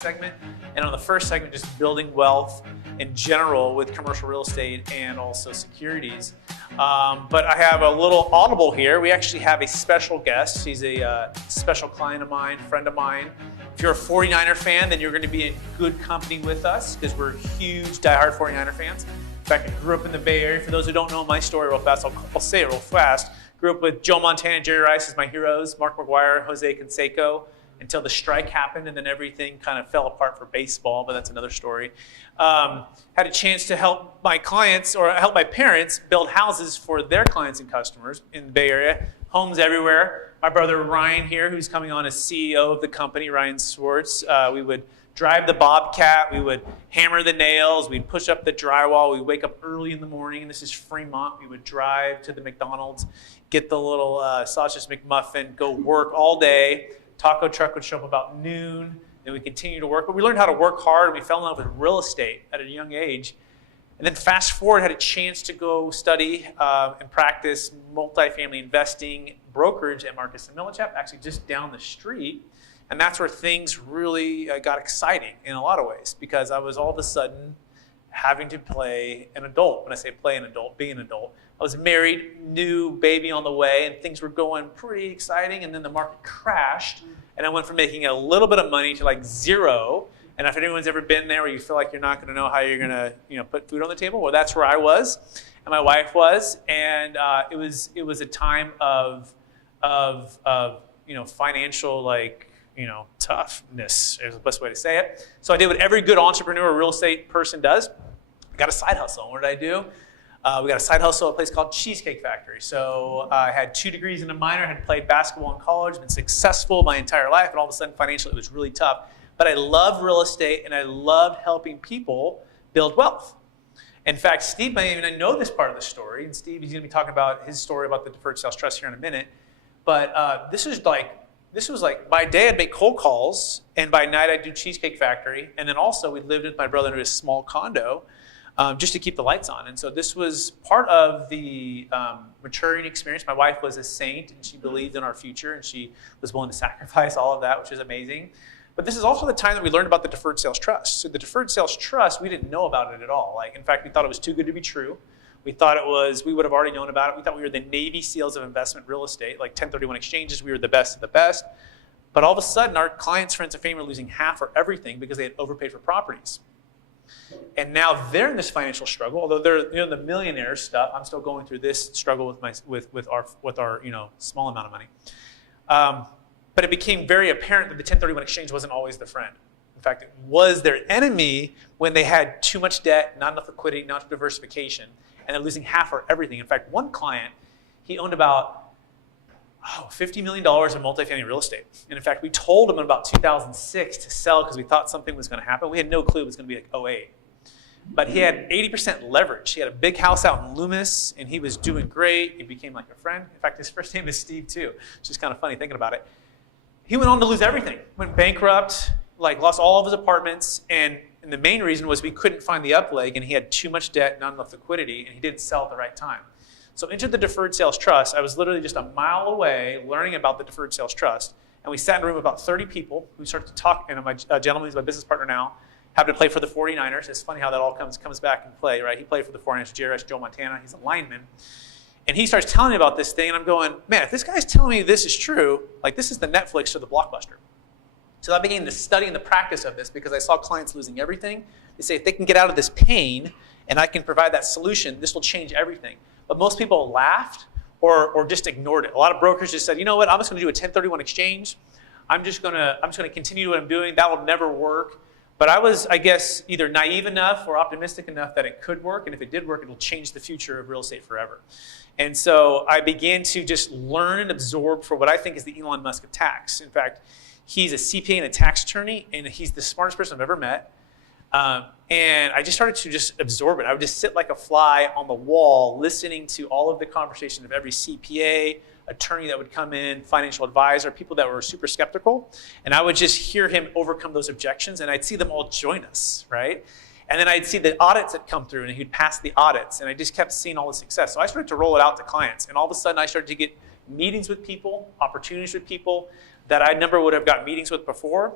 segment, and on the first segment, just building wealth in general with commercial real estate and also securities. But I have a little audible here. We actually have a special guest. He's a special client of mine, friend of mine. If you're a 49er fan, then you're going to be in good company with us because we're huge diehard 49er fans. In fact, I grew up in the Bay Area. For those who don't know my story real fast, I'll say it real fast. Grew up with Joe Montana and Jerry Rice as my heroes, Mark McGuire, Jose Canseco, until the strike happened, and then everything kind of fell apart for baseball, but that's another story. Had a chance to help my clients, or help my parents build houses for their clients and customers in the Bay Area, homes everywhere. My brother Ryan here, who's coming on as CEO of the company, Ryan Swarts, we would drive the Bobcat, we would hammer the nails, we'd push up the drywall, we'd wake up early in the morning, and this is Fremont, we would drive to the McDonald's, get the little sausage McMuffin, go work all day. Taco truck would show up about noon, then we continue to work. But we learned how to work hard, and we fell in love with real estate at a young age. And then fast forward, had a chance to go study and practice multifamily investing brokerage at Marcus & Millichap, actually just down the street. And that's where things really got exciting in a lot of ways, because I was all of a sudden having to play an adult. When I say play an adult, be an adult. I was married, new baby on the way, and things were going pretty exciting, and then the market crashed, and I went from making a little bit of money to like zero. And if anyone's ever been there where you feel like you're not going to know how you're going to put food on the table, well, that's where I was, and my wife was, and it was a time of financial toughness is the best way to say it. So I did what every good entrepreneur or real estate person does. I got a side hustle. And what did I do? We got a side hustle at a place called Cheesecake Factory. So I had 2 degrees and a minor, had played basketball in college, been successful my entire life, and all of a sudden financially it was really tough. But I loved real estate, and I loved helping people build wealth. In fact, Steve may even know this part of the story, and Steve is going to be talking about his story about the Deferred Sales Trust here in a minute. But this was like by day I'd make cold calls, and by night I'd do Cheesecake Factory, and then also we lived with my brother in a small condo, just to keep the lights on. And so this was part of the maturing experience. My wife was a saint, and she believed in our future, and she was willing to sacrifice all of that, which is amazing. But this is also the time that we learned about the Deferred Sales Trust. So the Deferred Sales Trust, we didn't know about it at all. In fact, we thought it was too good to be true. We thought we would have already known about it. We thought we were the Navy SEALs of investment real estate, like 1031 exchanges. We were the best of the best. But all of a sudden, our clients, friends, and family were losing half or everything because they had overpaid for properties. And now they're in this financial struggle. Although they're the millionaire stuff, I'm still going through this struggle with our small amount of money. But it became very apparent that the 1031 exchange wasn't always the friend. In fact, it was their enemy when they had too much debt, not enough liquidity, not enough diversification, and they're losing half or everything. In fact, one client, he owned about $50 million of multifamily real estate. And in fact, we told him in about 2006 to sell because we thought something was going to happen. We had no clue it was going to be like 2008. But he had 80% leverage. He had a big house out in Loomis, and he was doing great. He became like a friend. In fact, his first name is Steve, too, which is kind of funny thinking about it. He went on to lose everything, went bankrupt, lost all of his apartments, and the main reason was we couldn't find the up leg, and he had too much debt, not enough liquidity, and he didn't sell at the right time. So into the Deferred Sales Trust, I was literally just a mile away learning about the Deferred Sales Trust, and we sat in a room with about 30 people who started to talk, and my gentleman who's my business partner now, happened to play for the 49ers. It's funny how that all comes back in play, right? He played for the 49ers, Jerry Rice, Joe Montana, he's a lineman. And he starts telling me about this thing, and I'm going, man, if this guy's telling me this is true, this is the Netflix or the Blockbuster. So I began to study and the practice of this because I saw clients losing everything. They say, if they can get out of this pain and I can provide that solution, this will change everything. But most people laughed or just ignored it. A lot of brokers just said, you know what, I'm just going to do a 1031 exchange. I'm just going to continue what I'm doing. That will never work. But I was, I guess, either naive enough or optimistic enough that it could work. And if it did work, it'll change the future of real estate forever. And so I began to just learn and absorb for what I think is the Elon Musk of tax. In fact, he's a CPA and a tax attorney, and he's the smartest person I've ever met. And I just started to just absorb it. I would just sit like a fly on the wall, listening to all of the conversations of every CPA, attorney that would come in, financial advisor, people that were super skeptical. And I would just hear him overcome those objections, and I'd see them all join us, right? And then I'd see the audits that come through, and he'd pass the audits, and I just kept seeing all the success. So I started to roll it out to clients, and all of a sudden I started to get meetings with people, opportunities with people that I never would have got meetings with before.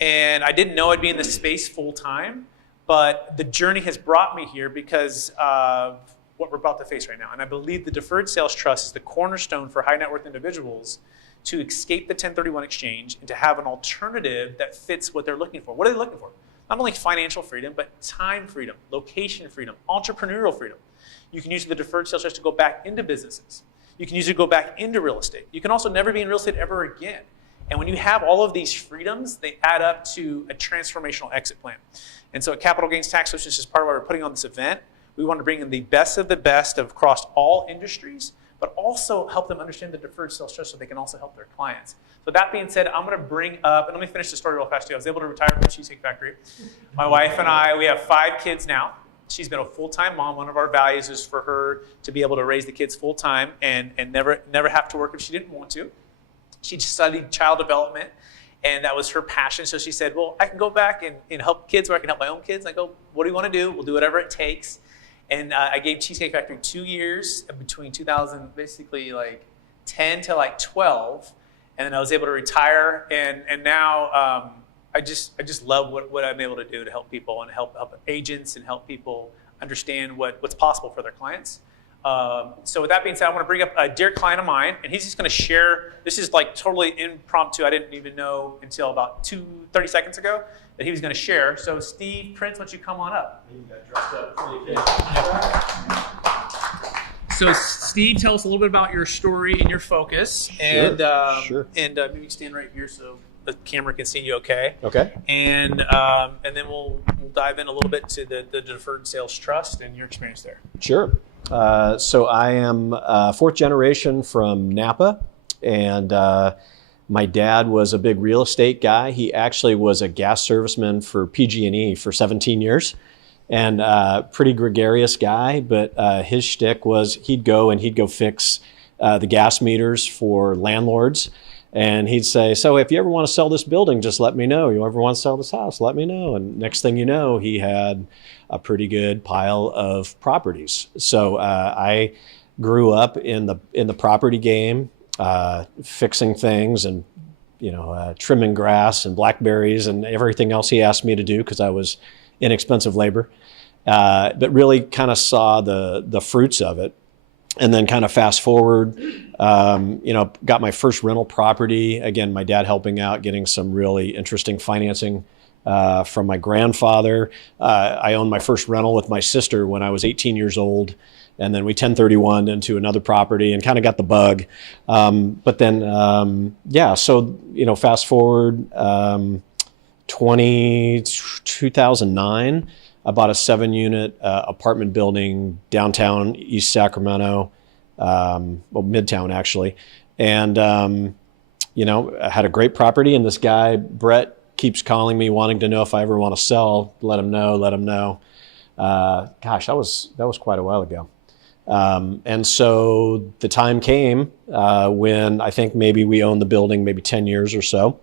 And I didn't know I'd be in this space full time, but the journey has brought me here because of what we're about to face right now. And I believe the Deferred Sales Trust is the cornerstone for high net worth individuals to escape the 1031 exchange and to have an alternative that fits what they're looking for. What are they looking for? Not only financial freedom, but time freedom, location freedom, entrepreneurial freedom. You can use the Deferred Sales Trust to go back into businesses. You can use it to go back into real estate. You can also never be in real estate ever again. And when you have all of these freedoms, they add up to a transformational exit plan. And so at Capital Gains Tax Solutions, as part of why we're putting on this event, we want to bring in the best of the best across all industries, but also help them understand the Deferred Sales Trust so they can also help their clients. So that being said, I'm going to bring up, and let me finish the story real fast too. I was able to retire from the Cheesecake Factory. My wife and I, we have 5 kids now. She's been a full-time mom. One of our values is for her to be able to raise the kids full-time and never have to work if she didn't want to. She studied child development, and that was her passion. So she said, well, I can go back and help kids, or I can help my own kids. And I go, what do you want to do? We'll do whatever it takes. And I gave Cheesecake Factory 2 years between 2000, basically like 10 to like 12. And then I was able to retire. And now I just love what I'm able to do to help people and help agents and help people understand what's possible for their clients. So with that being said, I want to bring up a dear client of mine, and he's just going to share. This is like totally impromptu. I didn't even know until about 30 seconds ago that he was going to share. So Steve Prince, why don't you come on up? You got dressed up for the occasion. So Steve, tell us a little bit about your story and your focus. And Sure. And maybe stand right here so the camera can see you okay. Okay. And then we'll dive in a little bit to the Deferred Sales Trust and your experience there. Sure. So I am 4th generation from Napa, and my dad was a big real estate guy. He actually was a gas serviceman for PG&E for 17 years, and pretty gregarious guy, but his shtick was he'd go fix the gas meters for landlords. And he'd say, so if you ever want to sell this building, just let me know. You ever want to sell this house, let me know. And next thing you know, he had a pretty good pile of properties. So I grew up in the property game, fixing things and trimming grass and blackberries and everything else he asked me to do because I was inexpensive labor. But really kind of saw the fruits of it. And then kind of fast forward, got my first rental property. Again, my dad helping out, getting some really interesting financing from my grandfather. I owned my first rental with my sister when I was 18 years old. And then we 1031 into another property and kind of got the bug. But then, fast forward 2009. I bought a 7-unit apartment building downtown East Sacramento, Midtown actually. And, I had a great property, and this guy, Brett, keeps calling me wanting to know if I ever want to sell. Let him know. That was quite a while ago. And so the time came when I think maybe we owned the building maybe 10 years or so.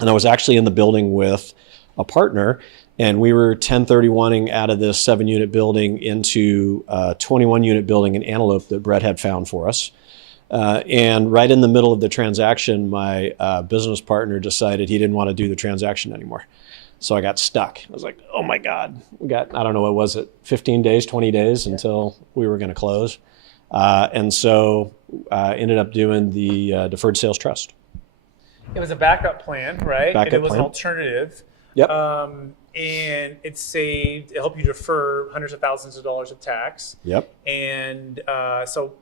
And I was actually in the building with a partner, and we were 1031ing out of this 7-unit building into a 21-unit building in Antelope that Brett had found for us. And right in the middle of the transaction, my business partner decided he didn't want to do the transaction anymore. So I got stuck. I was like, oh my God, we got, I don't know, what was it, 15 days, 20 days until we were going to close. And so I ended up doing the Deferred Sales Trust. It was a backup plan, right? Backup and it was plan. an alternative. Yep. And it helped you defer hundreds of thousands of dollars of tax. Yep. And so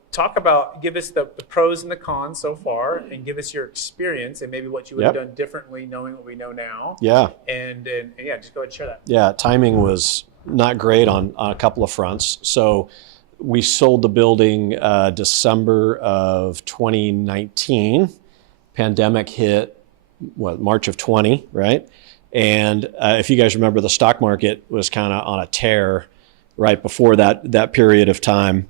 give us the pros and the cons so far, and give us your experience and maybe what you would have done differently knowing what we know now. Yeah. And just go ahead and share that. Yeah, timing was not great on a couple of fronts. So we sold the building December of 2019. Pandemic hit, March of 20, right? And if you guys remember, the stock market was kind of on a tear right before that period of time.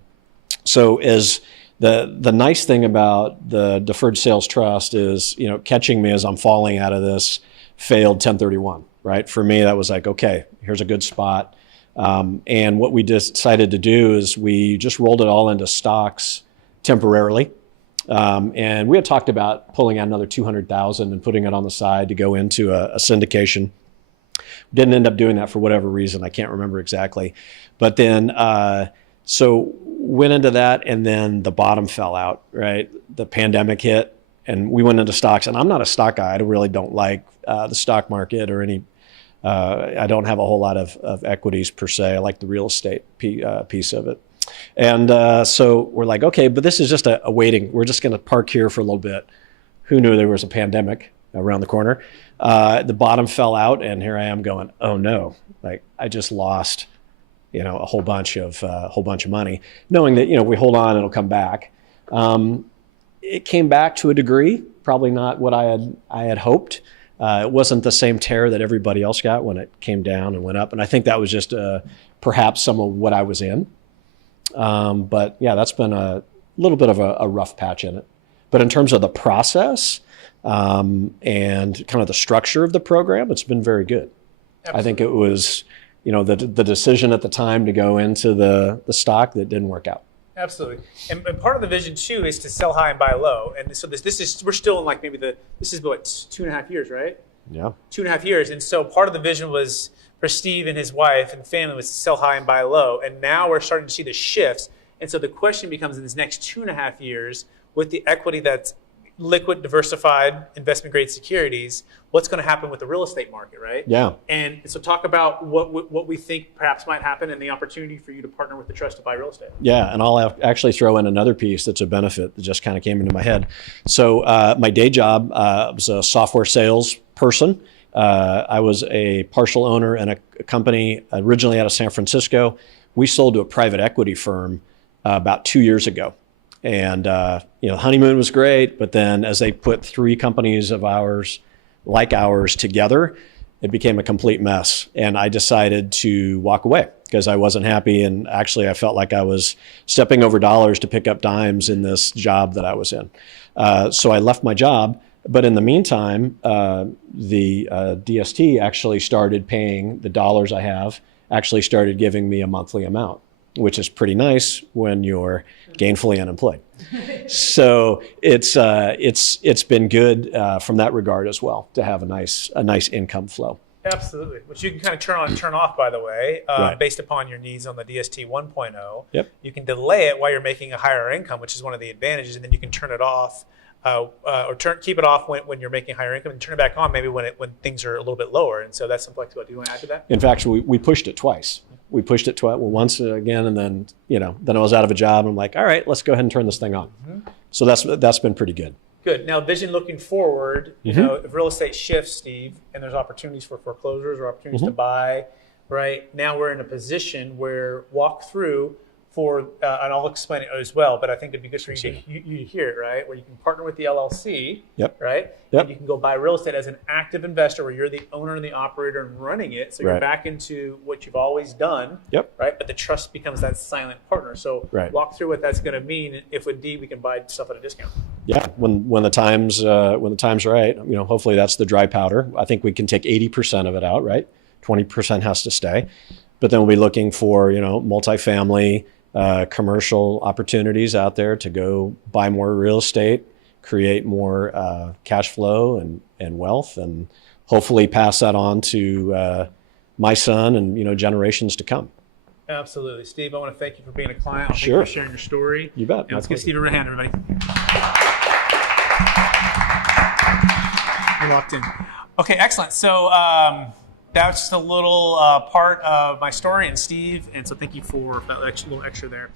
So as the nice thing about the Deferred Sales Trust is, catching me as I'm falling out of this failed 1031, right? For me, that was like, okay, here's a good spot. And what we decided to do is we just rolled it all into stocks temporarily. And we had talked about pulling out another 200,000 and putting it on the side to go into a syndication. Didn't end up doing that for whatever reason. I can't remember exactly. But then, so went into that, and then the bottom fell out, right? The pandemic hit, and we went into stocks. And I'm not a stock guy. I really don't like the stock market or any, I don't have a whole lot of equities per se. I like the real estate piece of it. And so we're like, okay, but this is just a waiting. We're just going to park here for a little bit. Who knew there was a pandemic around the corner? The bottom fell out, and here I am going, oh no, like I just lost, a whole bunch of money, knowing that, we hold on, it'll come back. It came back to a degree, probably not what I had hoped. It wasn't the same tear that everybody else got when it came down and went up. And I think that was just perhaps some of what I was in. But yeah, that's been a little bit of a rough patch in it. But in terms of the process and kind of the structure of the program, it's been very good. Absolutely. I think it was, the decision at the time to go into the stock that didn't work out. Absolutely. And part of the vision too is to sell high and buy low. And so this is, we're still in like maybe this is what, 2.5 years, right? Yeah. 2.5 years. And so part of the vision was for Steve and his wife and family was to sell high and buy low. And now we're starting to see the shifts. And so the question becomes in this next 2.5 years with the equity that's liquid, diversified, investment grade securities, what's going to happen with the real estate market, right? Yeah. And so talk about what we think perhaps might happen and the opportunity for you to partner with the trust to buy real estate. Yeah, and I'll actually throw in another piece that's a benefit that just kind of came into my head. So my day job was a software sales person. I was a partial owner in a company originally out of San Francisco. We sold to a private equity firm about 2 years ago. And, honeymoon was great, but then as they put 3 companies of ours, like ours, together, it became a complete mess. And I decided to walk away because I wasn't happy. And actually, I felt like I was stepping over dollars to pick up dimes in this job that I was in. So I left my job. But in the meantime, the DST actually started paying the dollars I have, actually started giving me a monthly amount, which is pretty nice when you're gainfully unemployed. So it's been good from that regard as well to have a nice income flow. Absolutely, which you can kind of turn on and turn off, by the way, right. Based upon your needs on the DST 1.0. Yep. You can delay it while you're making a higher income, which is one of the advantages, and then you can turn it off or keep it off when you're making higher income and turn it back on maybe when things are a little bit lower. And so that's some flexibility. Do you want to add to that? In fact, we pushed it twice. We pushed it once again, and then then I was out of a job. And I'm like, all right, let's go ahead and turn this thing on. Mm-hmm. So that's been pretty good. Good. Now, vision looking forward. If real estate shifts, Steve, and there's opportunities for foreclosures or opportunities to buy, right? Now we're in a position where walk through for, and I'll explain it as well, but I think it'd be good for you to hear it, right? Where you can partner with the LLC, right? Yep. And you can go buy real estate as an active investor where you're the owner and the operator and running it. So you're back into what you've always done, right? But the trust becomes that silent partner. So walk through what that's going to mean if indeed we can buy stuff at a discount. Yeah, when the time's right, hopefully that's the dry powder. I think we can take 80% of it out, right? 20% has to stay. But then we'll be looking for, multifamily, commercial opportunities out there to go buy more real estate, create more cash flow and wealth, and hopefully pass that on to my son and generations to come. Absolutely. Steve, I want to thank you for being a client. Sure. Thank you for sharing your story. You bet. And let's give Steve a hand, everybody. You're locked in. Okay, excellent. So that's just a little part of my story and Steve, and so thank you for that little extra there.